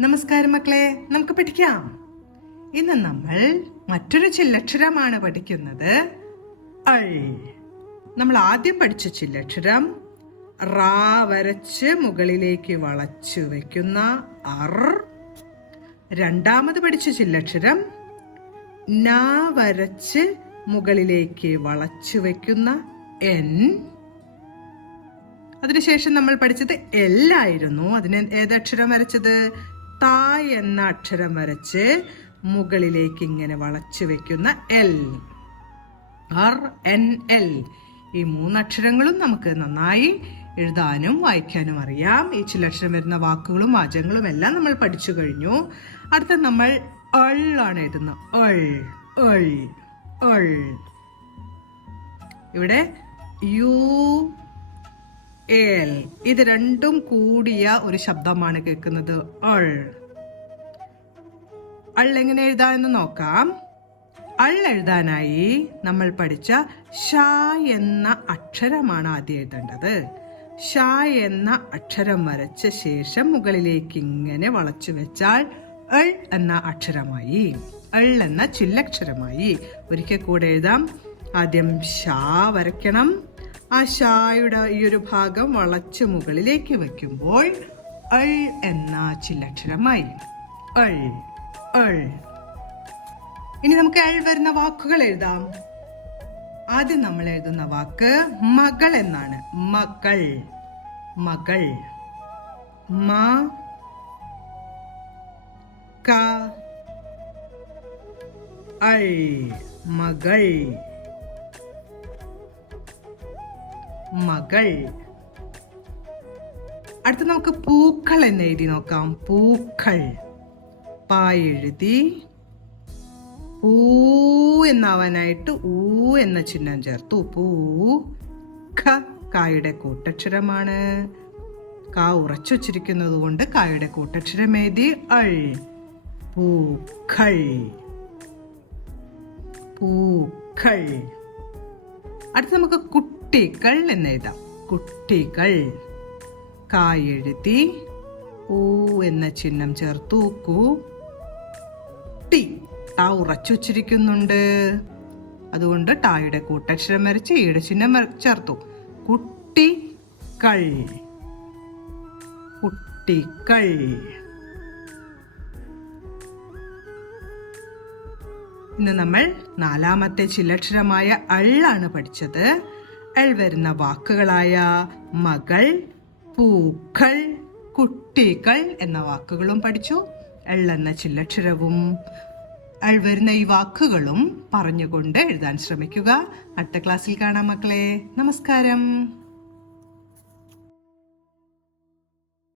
നമസ്കാരം മക്കളെ, നമുക്ക് പഠിക്കാം. ഇന്ന് നമ്മൾ മറ്റൊരു ചില്ലക്ഷരമാണ് പഠിക്കുന്നത്. അൾ. നമ്മൾ ആദ്യം പഠിച്ച ചില്ലക്ഷരം റാ വരച്ച് മുകളിലേക്ക് വളച്ചു വെക്കുന്ന അർ. രണ്ടാമത് പഠിച്ച ചില്ലക്ഷരം നാ വരച്ച് മുകളിലേക്ക് വളച്ചു വെക്കുന്ന എൻ. അതിനുശേഷം നമ്മൾ പഠിച്ചത് എൽ ആയിരുന്നു. അതിന് ഏതക്ഷരം വരച്ചത്? താ എന്ന അക്ഷരം വരച്ച് മുകളിലേക്ക് ഇങ്ങനെ വളച്ചു വെക്കുന്ന എൽ. R N L. ഈ മൂന്നക്ഷരങ്ങളും നമുക്ക് നന്നായി എഴുതാനും വായിക്കാനും അറിയാം. ഈ ചില്ലക്ഷരം വരുന്ന വാക്കുകളും വാചകങ്ങളും എല്ലാം നമ്മൾ പഠിച്ചു കഴിഞ്ഞു. അടുത്ത നമ്മൾ അൾ ആണ് എഴുതുന്നത്. അൾ അൾ അൾ. ഇവിടെ യു എൽ, ഇത് രണ്ടും കൂടിയ ഒരു ശബ്ദമാണ് കേൾക്കുന്നത്. അൾ. അൾ എങ്ങനെ എഴുതാമെന്ന് നോക്കാം. അൾ എഴുതാനായി നമ്മൾ പഠിച്ച ഷ എന്ന അക്ഷരമാണ് ആദ്യം എഴുതേണ്ടത്. ഷ എന്ന അക്ഷരം വരച്ച ശേഷം മുകളിലേക്ക് ഇങ്ങനെ വളച്ചു വെച്ചാൽ അൾ എന്ന അക്ഷരമായി. അൾ എന്ന ചില്ലക്ഷരമായി. ഒരിക്കൽ കൂടെ എഴുതാം. ആദ്യം ഷ വരയ്ക്കണം. ആ ഷായുടെ ഈ ഒരു ഭാഗം വളച്ച് മുകളിലേക്ക് വെക്കുമ്പോൾ അൾ എന്ന ചില്ലക്ഷരമായി. അൾ അൾ. ഇനി നമുക്ക് അൾ വരുന്ന വാക്കുകൾ എഴുതാം. ആദ്യം നമ്മൾ എഴുതുന്ന വാക്ക് മകൾ എന്നാണ്. മകൾ മകൾ. മ ക അൾ മകൾ മകൾ. അടുത്ത നമുക്ക് പൂക്കൾ എന്ന് എഴുതി നോക്കാം. പൂക്കൾ. പാ എഴുതി പൂ എന്നാവാനായിട്ട് ഊ എന്ന ചിഹ്നം ചേർത്തു. പൂ. ഖ കായുടെ കൂട്ടക്ഷരമാണ്. കാ ഉറച്ചു വച്ചിരിക്കുന്നത് കൊണ്ട് കായുടെ കൂട്ടക്ഷരം എഴുതി അൾ. പൂക്കൾ പൂക്കൾ. അടുത്ത നമുക്ക് കുട്ടികൾ എന്ന് എഴുതാം. കുട്ടികൾ. കാ എഴുതി ഊ എന്ന ചിഹ്നം ചേർത്തു. കുട്ടി. ടാ ഉറച്ചു വച്ചിരിക്കുന്നുണ്ട്, അതുകൊണ്ട് ടായുടെ കൂട്ടക്ഷരം വരച്ച് ഈയുടെ ചിഹ്നം ചേർത്തു. കുട്ടികൾ കുട്ടികൾ. ഇന്ന് നമ്മൾ നാലാമത്തെ ചില്ലക്ഷരമായ അള്ളാണ് പഠിച്ചത്. അൾ വരുന്ന വാക്കുകളായ മകൾ, പൂക്കൾ, കുട്ടികൾ എന്ന വാക്കുകളും പഠിച്ചു. അൾ എന്ന ചില്ലക്ഷരവും അൾ വരുന്ന ഈ വാക്കുകളും പറഞ്ഞുകൊണ്ട് എഴുതാൻ ശ്രമിക്കുക. അടുത്ത ക്ലാസ്സിൽ കാണാം മക്കളെ. നമസ്കാരം.